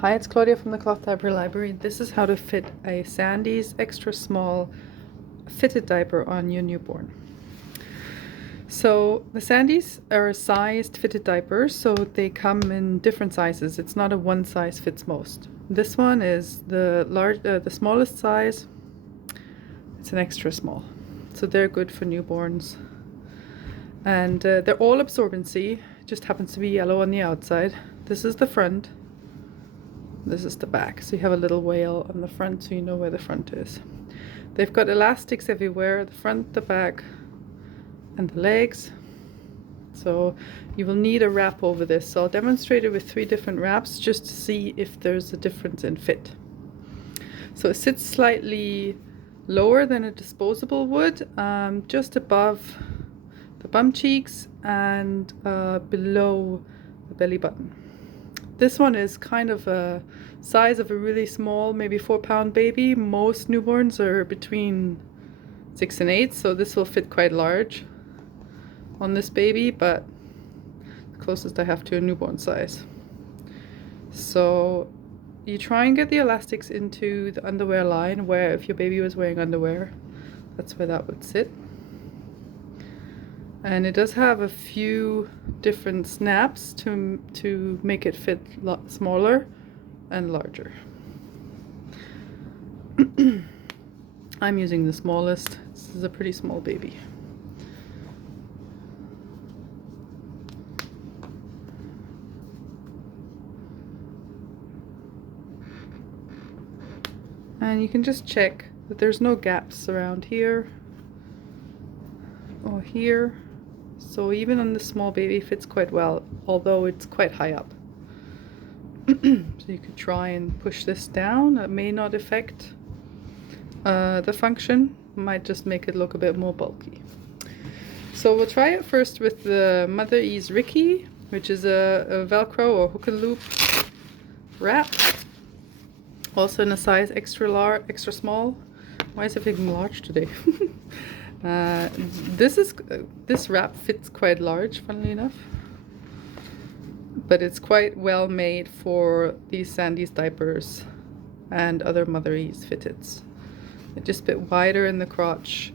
Hi, it's Claudia from the Cloth Diaper Library. This is how to fit a Sandy's extra small fitted diaper on your newborn. So the Sandy's are sized fitted diapers, so they come in different sizes. It's not a one size fits most. This one is the smallest size. It's an extra small, so they're good for newborns. And they're all absorbency. Just happens to be yellow on the outside. This is the front. This is the back, so you have a little whale on the front, so you know where the front is. They've got elastics everywhere, the front, the back, and the legs. So you will need a wrap over this. So I'll demonstrate it with 3 different wraps just to see if there's a difference in fit. So it sits slightly lower than a disposable would, just above the bum cheeks and below the belly button. This one is kind of a size of a really small, maybe 4-pound baby. Most newborns are between 6 and 8, so this will fit quite large on this baby, but the closest I have to a newborn size. So you try and get the elastics into the underwear line, where if your baby was wearing underwear, that's where that would sit. And it does have a few different snaps to make it fit smaller and larger. I'm using the smallest. This is a pretty small baby. And you can just check that there's no gaps around here or here. So even on this small baby, it fits quite well, although it's quite high up. So you could try and push this down. It may not affect the function, might just make it look a bit more bulky. So we'll try it first with the Motherease Rikki, which is a Velcro or hook and loop wrap. Also in a size extra large, extra small. Why is everything large today? This wrap fits quite large, funnily enough, but it's quite well made for these Sandy's diapers and other Motherease fitteds. They're just a bit wider in the crotch,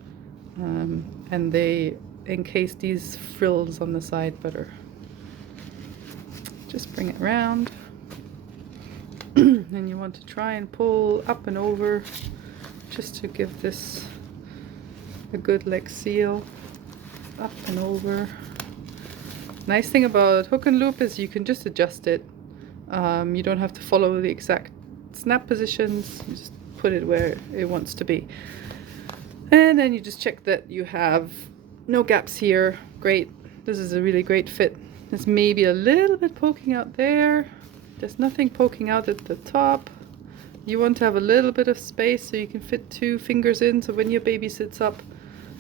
and they encase these frills on the side better. Just bring it around, and you want to try and pull up and over just to give this a good leg seal. Up and over. Nice thing about hook and loop is you can just adjust it. You don't have to follow the exact snap positions. You just put it where it wants to be. And then you just check that you have no gaps here. Great. This is a really great fit. There's maybe a little bit poking out there. There's nothing poking out at the top. You want to have a little bit of space so you can fit 2 fingers in, so when your baby sits up,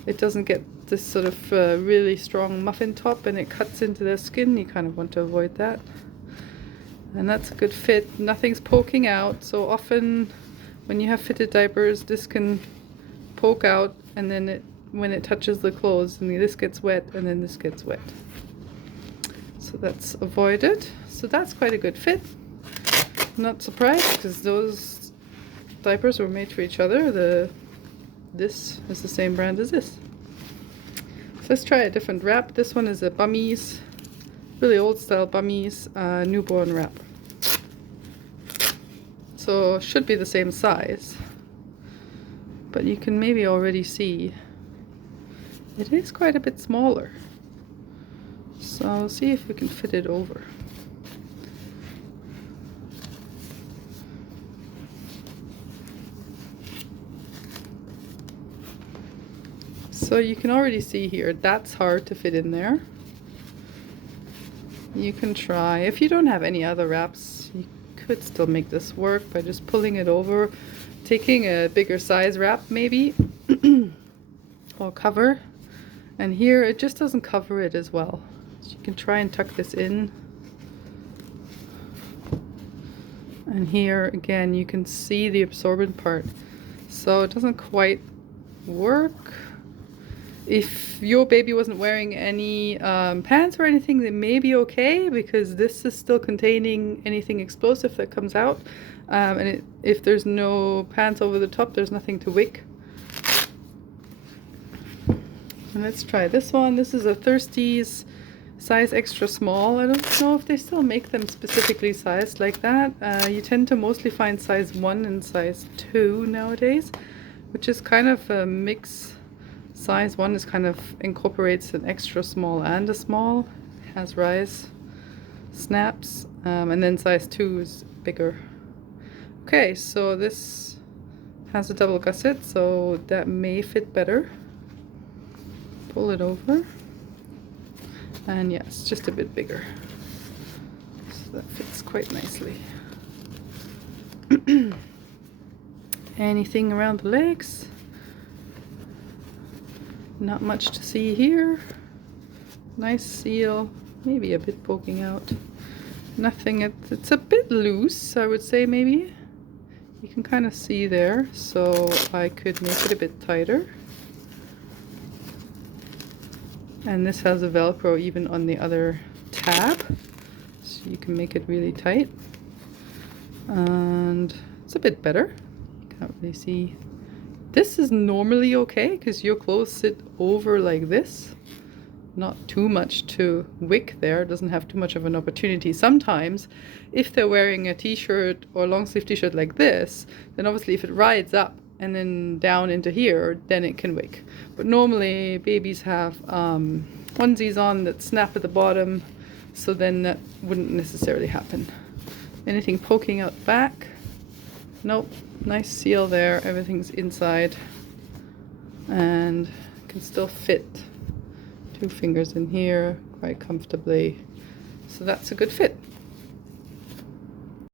it doesn't get this sort of really strong muffin top and it cuts into their skin. You kind of want to avoid that. And that's a good fit. Nothing's poking out. So often when you have fitted diapers, this can poke out, and then when it touches the clothes, and this gets wet and then this gets wet. So that's avoided. So that's quite a good fit. Not surprised, because those diapers were made for each other. This is the same brand as this. So let's try a different wrap. This one is a Bummis, really old style Bummis newborn wrap. So it should be the same size, but you can maybe already see it is quite a bit smaller. So I'll see if we can fit it over. So you can already see here, that's hard to fit in there. You can try, if you don't have any other wraps, you could still make this work by just pulling it over, taking a bigger size wrap maybe, or cover. And here it just doesn't cover it as well. So you can try and tuck this in. And here again, you can see the absorbent part. So it doesn't quite work. If your baby wasn't wearing any pants or anything, they may be okay, because this is still containing anything explosive that comes out. If there's no pants over the top, there's nothing to wick. And let's try this one. This is a Thirsties size extra small. I don't know if they still make them specifically sized like that. You tend to mostly find size 1 and size 2 nowadays, which is kind of a mix. Size 1 is kind of incorporates an extra small and a small, has rise snaps, and then size 2 is bigger. Okay, so this has a double gusset, so that may fit better. Pull it over, and yeah, it's just a bit bigger, so that fits quite nicely. Anything around the legs? Not much to see here. Nice seal, maybe a bit poking out. Nothing, it's a bit loose, I would say. Maybe you can kind of see there, so I could make it a bit tighter. And this has a Velcro even on the other tab, so you can make it really tight. And it's a bit better. Can't really see. This is normally okay because your clothes sit over like this. Not too much to wick there. It doesn't have too much of an opportunity. Sometimes if they're wearing a t-shirt or a long sleeve t-shirt like this, then obviously if it rides up and then down into here, then it can wick. But normally babies have onesies on that snap at the bottom, so then that wouldn't necessarily happen. Anything poking out back? Nope. Nice seal there. Everything's inside and can still fit 2 fingers in here quite comfortably. So that's a good fit.